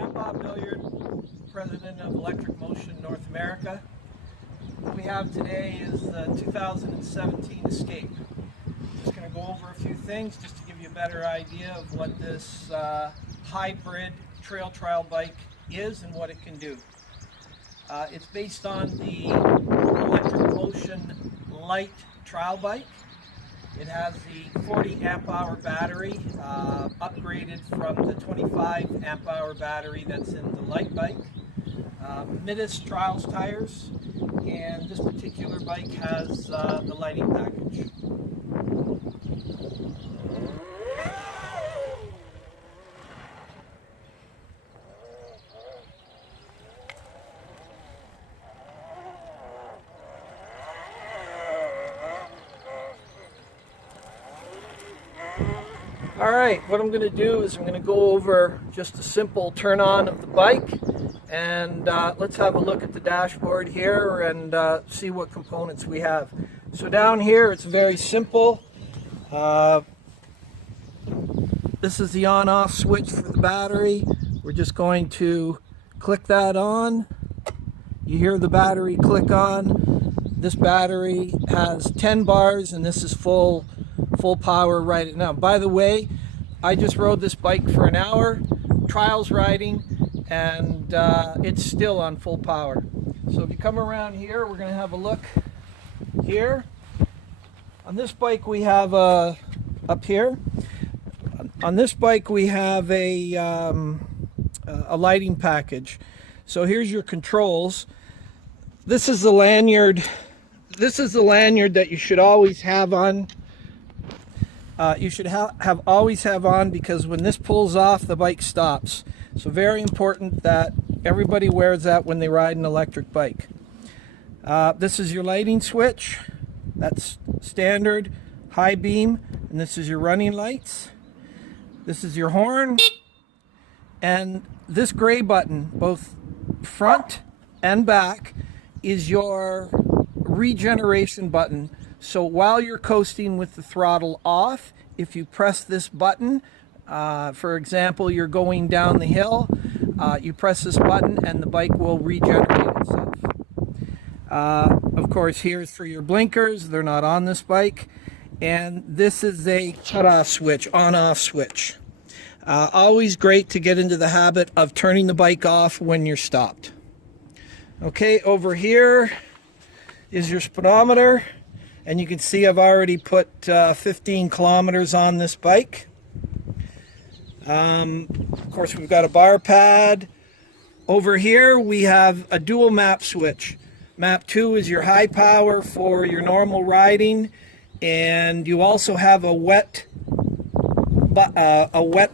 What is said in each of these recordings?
I'm Bob Billiard, President of Electric Motion North America. What we have today is the 2017 Escape. Just going to go over a few things just to give you a better idea of what this hybrid trail trial bike is and what it can do. It's based on the Electric Motion Light trial bike. It has the 40 amp hour battery, upgraded from the 25 amp hour battery that's in the light bike. Midas Trials tires, and this particular bike has the lighting package. Alright, what I'm going to do is I'm going to go over just a simple turn on of the bike, and let's have a look at the dashboard here and see what components we have. So down here it's very simple. This is the on-off switch for the battery. We're just going to click that on. You hear the battery click on. This battery has 10 bars and this is full power right now. By the way, I just rode this bike for an hour, trials riding, and it's still on full power. So if you come around here, we're going to have a look here. On this bike we have up here. On this bike we have a lighting package. So here's your controls. This is the lanyard. This is the lanyard that you should always have on. You should always have on, because when this pulls off, the bike stops. So very important that everybody wears that when they ride an electric bike. This is your lighting switch. That's standard, high beam, and this is your running lights. This is your horn, and this gray button, both front and back, is your regeneration button. So while you're coasting with the throttle off, if you press this button, for example, you're going down the hill, you press this button and the bike will regenerate itself. Of course, here's for your blinkers. They're not on this bike. And this is a cutoff switch, on-off switch. Always great to get into the habit of turning the bike off when you're stopped. Okay, over here is your speedometer. And you can see I've already put 15 kilometers on this bike. Of course, we've got a bar pad. Over here, we have a dual map switch. Map 2 is your high power for your normal riding. And you also have a wet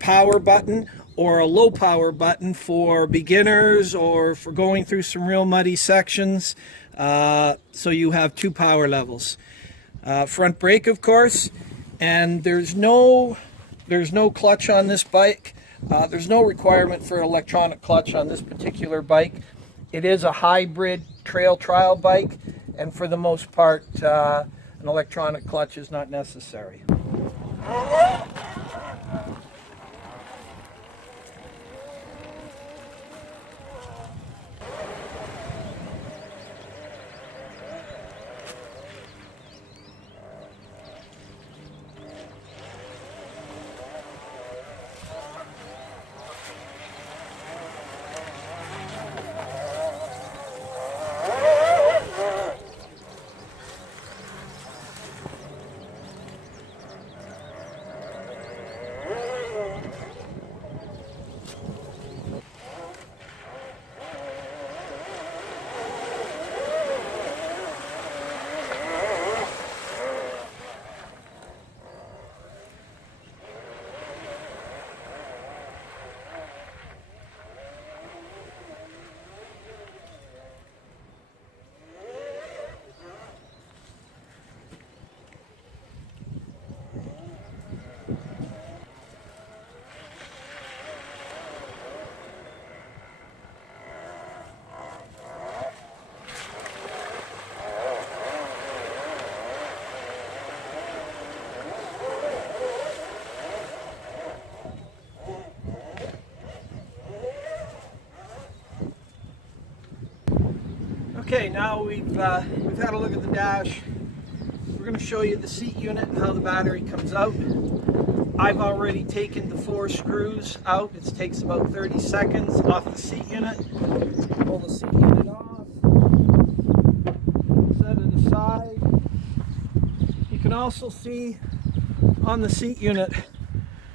power button or a low power button for beginners or for going through some real muddy sections. So you have 2 power levels. Front brake, of course, and there's no clutch on this bike. There's no requirement for electronic clutch on this particular bike. It is a hybrid trail trial bike, and for the most part, an electronic clutch is not necessary. Okay, now we've had a look at the dash. We're going to show you the seat unit and how the battery comes out. I've already taken the 4 screws out. It takes about 30 seconds off the seat unit. Pull the seat unit off. Set it aside. You can also see on the seat unit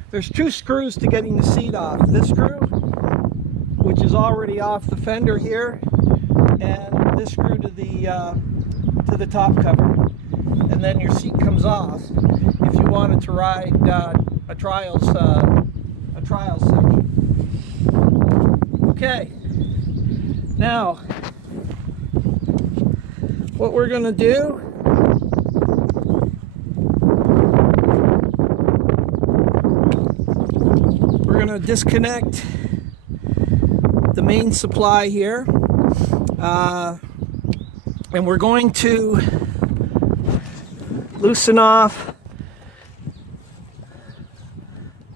there's 2 screws to getting the seat off. This screw, which is already off the fender here, and this screw to the top cover, and then your seat comes off if you wanted to ride a trial section. Okay, now what we're going to do, we're going to disconnect the main supply here, and we're going to loosen off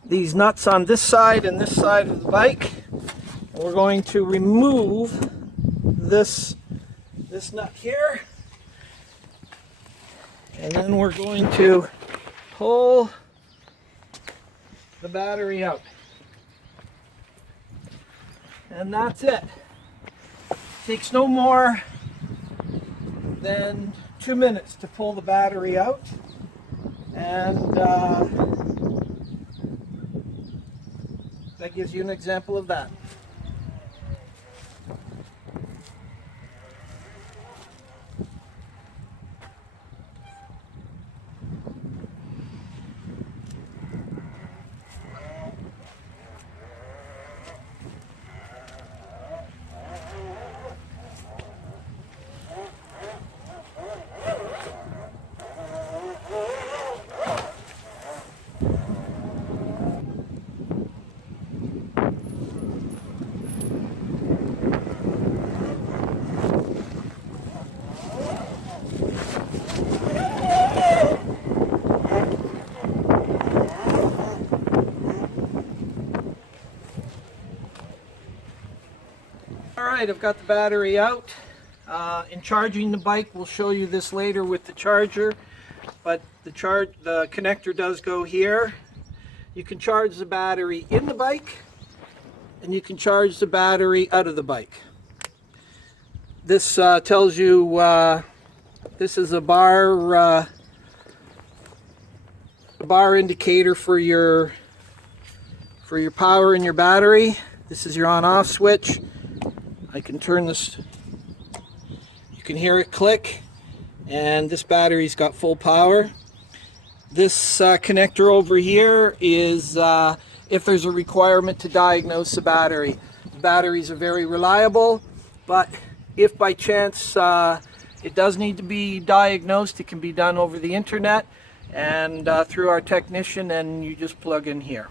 these nuts on this side and this side of the bike. And we're going to remove this nut here, and then we're going to pull the battery out. And that's it. Takes no more than 2 minutes to pull the battery out, and that gives you an example of that. Alright, I've got the battery out. In charging the bike, we'll show you this later with the charger, but the connector does go here. You can charge the battery in the bike, and you can charge the battery out of the bike. This tells you this is a bar indicator for your power in your battery. This is your on-off switch. I can turn this, you can hear it click, and this battery's got full power. This connector over here is if there's a requirement to diagnose the battery. The batteries are very reliable, but if by chance it does need to be diagnosed, it can be done over the internet and through our technician, and you just plug in here.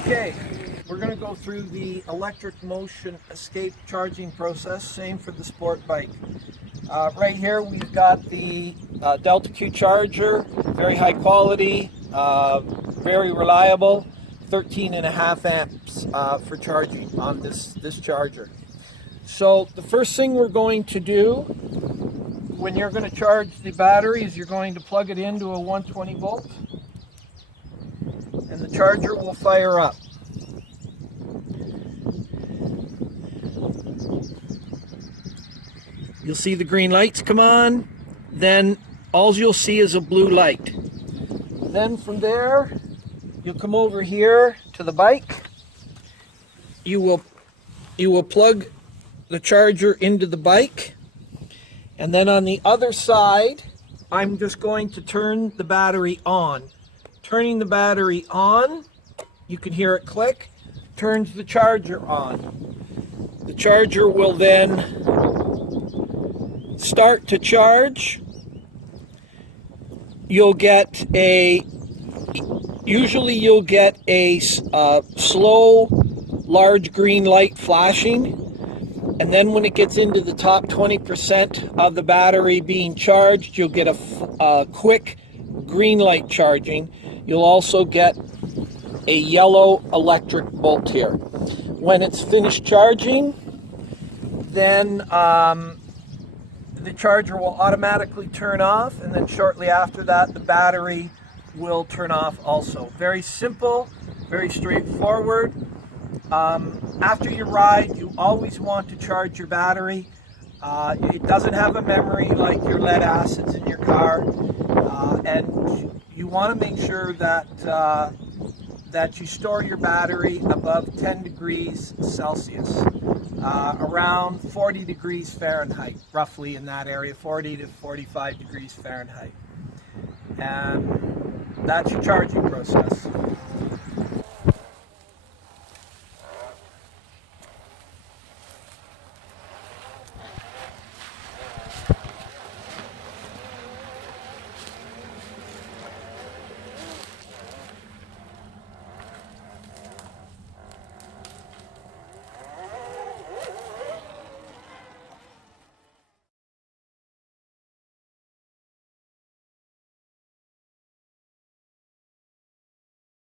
Okay, we're going to go through the electric motion escape charging process, same for the sport bike. Right here we've got the Delta Q charger, very high quality, very reliable, 13.5 amps for charging on this charger. So the first thing we're going to do when you're going to charge the battery is you're going to plug it into a 120 volt, and the charger will fire up. You'll see the green lights come on, then all you'll see is a blue light. Then from there, you'll come over here to the bike. You will plug the charger into the bike, and then on the other side, I'm just going to turn the battery on. Turning the battery on, you can hear it click, turns the charger on. The charger will then start to charge. You'll get a slow large green light flashing. And then when it gets into the top 20% of the battery being charged, you'll get a quick green light charging. You'll also get a yellow electric bolt here. When it's finished charging, then the charger will automatically turn off, and then shortly after that the battery will turn off also. Very simple, very straightforward. After your ride, you always want to charge your battery. It doesn't have a memory like your lead acids in your car, and you want to make sure that you store your battery above 10 degrees Celsius, around 40 degrees Fahrenheit, roughly in that area, 40 to 45 degrees Fahrenheit. And that's your charging process.